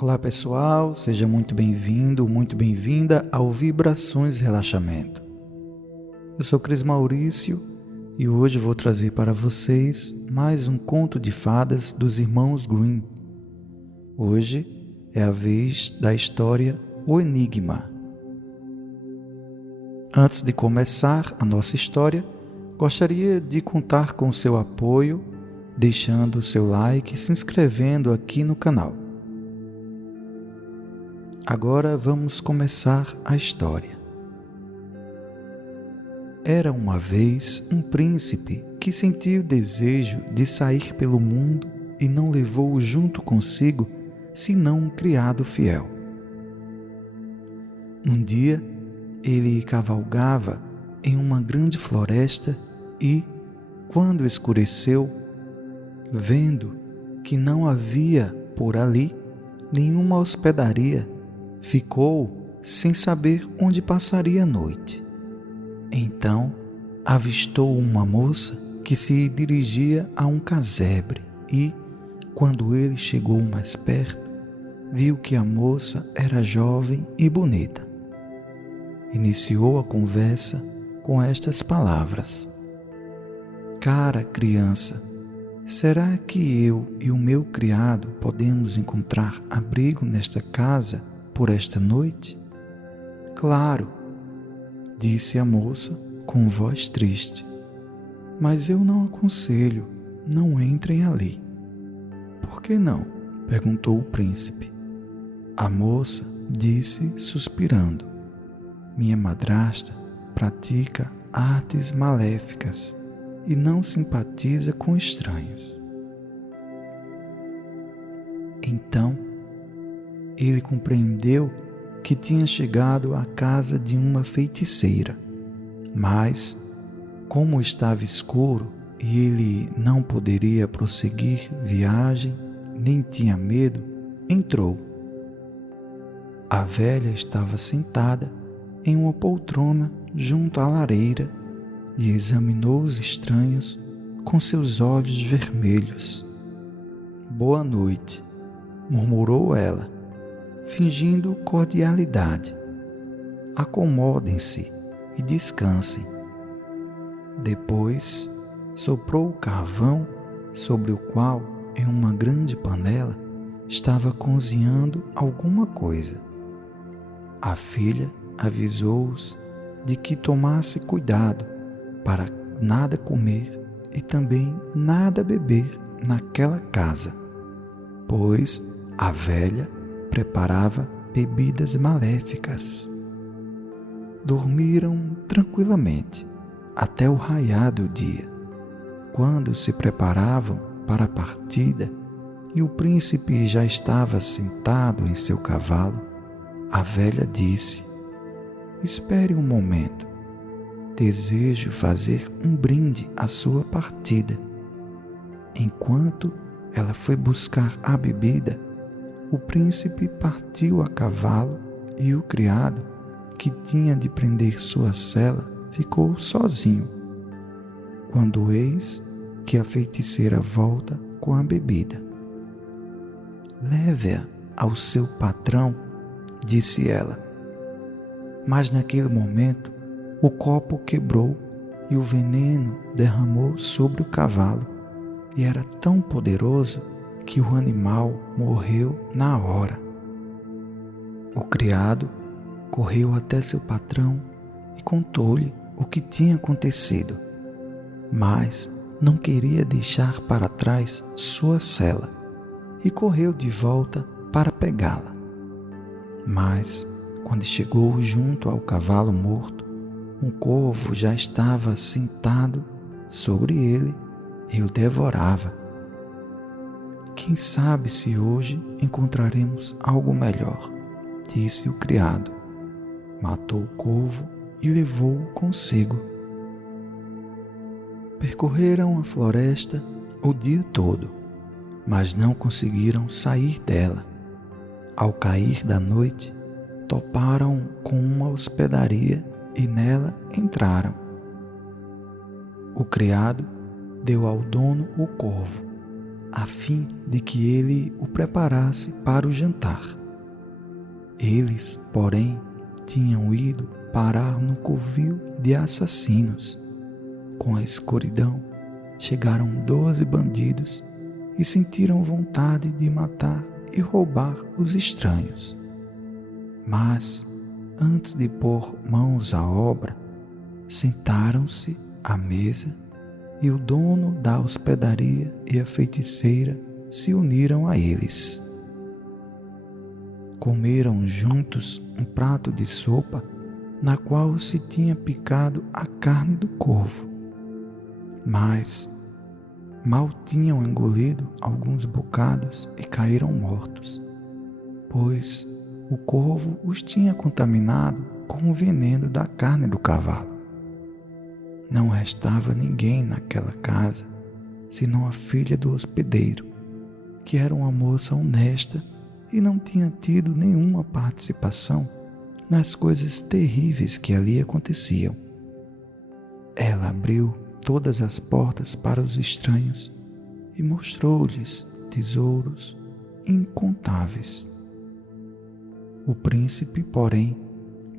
Olá pessoal, seja muito bem-vindo, muito bem-vinda ao Vibrações Relaxamento. Eu sou Cris Maurício e hoje vou trazer para vocês mais um conto de fadas dos irmãos Grimm. Hoje é a vez da história O Enigma. Antes de começar a nossa história, gostaria de contar com o seu apoio, deixando o seu like e se inscrevendo aqui no canal. Agora vamos começar a história. Era uma vez um príncipe que sentiu o desejo de sair pelo mundo e não levou junto consigo senão um criado fiel. Um dia ele cavalgava em uma grande floresta e, quando escureceu, vendo que não havia por ali nenhuma hospedaria, ficou sem saber onde passaria a noite. Então avistou uma moça que se dirigia a um casebre e, quando ele chegou mais perto, viu que a moça era jovem e bonita. Iniciou a conversa com estas palavras: "Cara criança, será que eu e o meu criado podemos encontrar abrigo nesta casa por esta noite?" "Claro", disse a moça com voz triste, "mas eu não aconselho, não entrem ali." "Por que não?" perguntou o príncipe. A moça disse suspirando: "Minha madrasta pratica artes maléficas e não simpatiza com estranhos." Então ele compreendeu que tinha chegado à casa de uma feiticeira, mas, como estava escuro e ele não poderia prosseguir viagem, nem tinha medo, entrou. A velha estava sentada em uma poltrona junto à lareira e examinou os estranhos com seus olhos vermelhos. "Boa noite", murmurou ela, fingindo cordialidade. "Acomodem-se e descansem." Depois soprou o carvão sobre o qual, em uma grande panela, estava cozinhando alguma coisa. A filha avisou-os de que tomasse cuidado para nada comer e também nada beber naquela casa, pois a velha preparava bebidas maléficas. Dormiram tranquilamente até o raiar do dia. Quando se preparavam para a partida e o príncipe já estava sentado em seu cavalo, a velha disse: "Espere um momento. Desejo fazer um brinde à sua partida." Enquanto ela foi buscar a bebida, o príncipe partiu a cavalo e o criado, que tinha de prender sua sela, ficou sozinho. Quando eis que a feiticeira volta com a bebida. "Leve-a ao seu patrão", disse ela. Mas naquele momento o copo quebrou e o veneno derramou sobre o cavalo, e era tão poderoso que o animal morreu na hora. O criado correu até seu patrão e contou-lhe o que tinha acontecido, mas não queria deixar para trás sua sela e correu de volta para pegá-la. Mas, quando chegou junto ao cavalo morto, um corvo já estava sentado sobre ele e o devorava. "Quem sabe se hoje encontraremos algo melhor", disse o criado. Matou o corvo e levou-o consigo. Percorreram a floresta o dia todo, mas não conseguiram sair dela. Ao cair da noite, toparam com uma hospedaria e nela entraram. O criado deu ao dono o corvo a fim de que ele o preparasse para o jantar. Eles, porém, tinham ido parar no covil de assassinos. Com a escuridão, chegaram 12 bandidos e sentiram vontade de matar e roubar os estranhos. Mas, antes de pôr mãos à obra, sentaram-se à mesa e o dono da hospedaria e a feiticeira se uniram a eles. Comeram juntos um prato de sopa na qual se tinha picado a carne do corvo. Mas mal tinham engolido alguns bocados e caíram mortos, pois o corvo os tinha contaminado com o veneno da carne do cavalo. Não restava ninguém naquela casa, senão a filha do hospedeiro, que era uma moça honesta e não tinha tido nenhuma participação nas coisas terríveis que ali aconteciam. Ela abriu todas as portas para os estranhos e mostrou-lhes tesouros incontáveis. O príncipe, porém,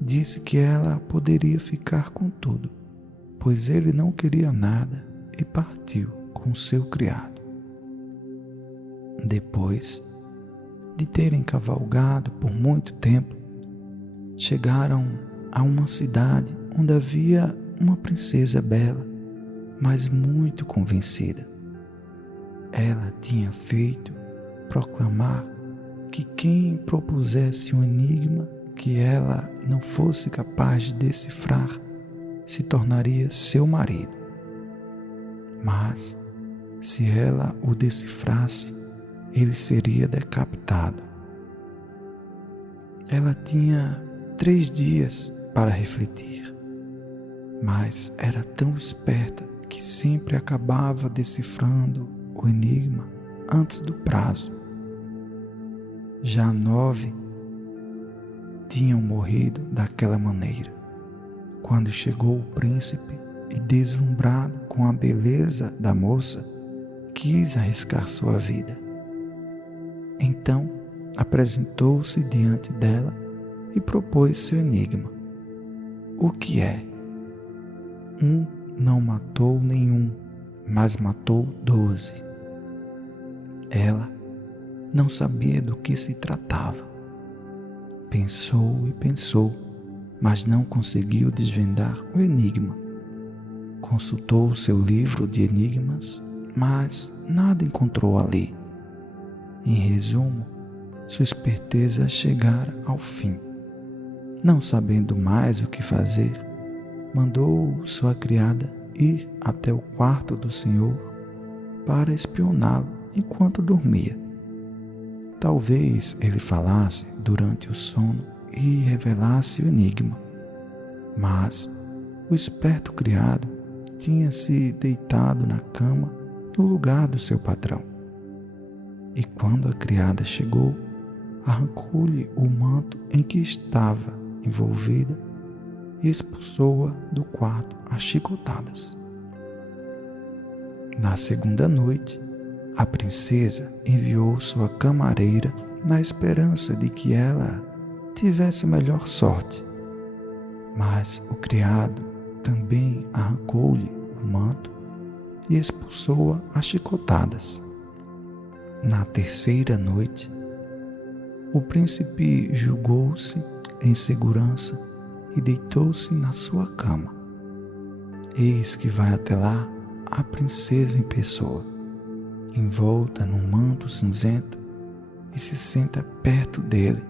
disse que ela poderia ficar com tudo, pois ele não queria nada, e partiu com seu criado. Depois de terem cavalgado por muito tempo, chegaram a uma cidade onde havia uma princesa bela, mas muito convencida. Ela tinha feito proclamar que quem propusesse um enigma que ela não fosse capaz de decifrar se tornaria seu marido. Mas, se ela o decifrasse, ele seria decapitado. Ela tinha 3 dias para refletir, mas era tão esperta que sempre acabava decifrando o enigma antes do prazo. Já 9 tinham morrido daquela maneira, quando chegou o príncipe e, deslumbrado com a beleza da moça, quis arriscar sua vida. Então apresentou-se diante dela e propôs seu enigma. O que é? Um não matou nenhum, mas matou 12. Ela não sabia do que se tratava. Pensou e pensou, mas não conseguiu desvendar o enigma. Consultou seu livro de enigmas, mas nada encontrou ali. Em resumo, sua esperteza chegara ao fim. Não sabendo mais o que fazer, mandou sua criada ir até o quarto do senhor para espioná-lo enquanto dormia. Talvez ele falasse durante o sono e revelasse o enigma, mas o esperto criado tinha se deitado na cama no lugar do seu patrão. E quando a criada chegou, arrancou-lhe o manto em que estava envolvida e expulsou-a do quarto a chicotadas. Na segunda noite, a princesa enviou sua camareira na esperança de que ela tivesse melhor sorte. Mas o criado também arrancou-lhe o manto e expulsou-a a chicotadas. Na terceira noite, o príncipe julgou-se em segurança e deitou-se na sua cama. Eis que vai até lá a princesa em pessoa, envolta num manto cinzento, e se senta perto dele.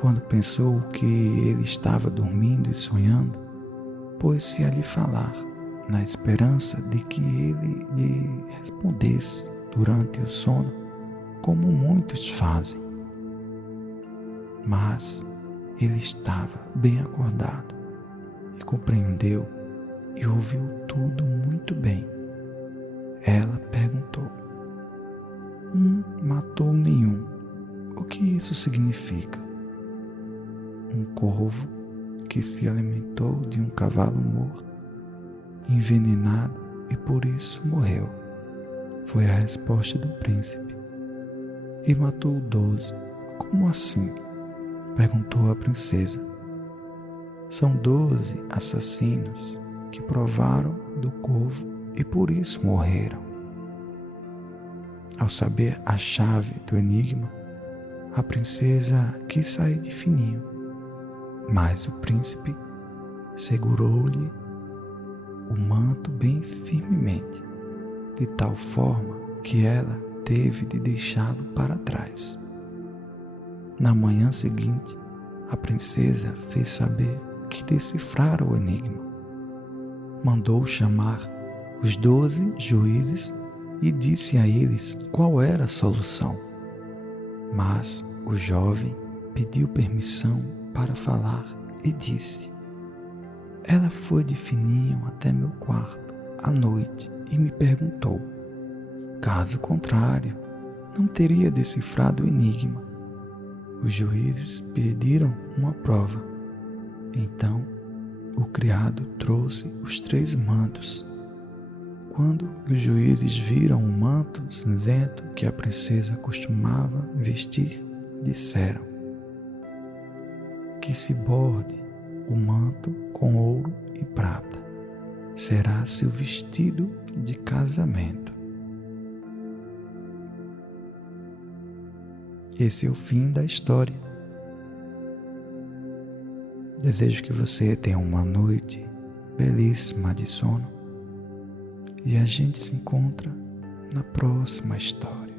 Quando pensou que ele estava dormindo e sonhando, pôs-se a lhe falar, na esperança de que ele lhe respondesse durante o sono, como muitos fazem. Mas ele estava bem acordado e compreendeu e ouviu tudo muito bem. Ela perguntou: matou nenhum. O que isso significa? Um corvo que se alimentou de um cavalo morto, envenenado, e por isso morreu. foi a resposta do príncipe. E matou 12. Como assim? Perguntou a princesa. São 12 assassinos que provaram do corvo e por isso morreram. Ao saber a chave do enigma, a princesa quis sair de fininho, mas o príncipe segurou-lhe o manto bem firmemente, de tal forma que ela teve de deixá-lo para trás. Na manhã seguinte, a princesa fez saber que decifrara o enigma. Mandou chamar os 12 juízes e disse a eles qual era a solução. Mas o jovem pediu permissão para falar e disse: ela foi de fininho até meu quarto à noite e me perguntou. Caso contrário, não teria decifrado o enigma. Os juízes pediram uma prova. Então, o criado trouxe os 3 mantos. Quando os juízes viram o manto cinzento que a princesa costumava vestir, disseram: que se borde o manto com ouro e prata. Será seu vestido de casamento. Esse é o fim da história. Desejo que você tenha uma noite belíssima de sono e a gente se encontra na próxima história.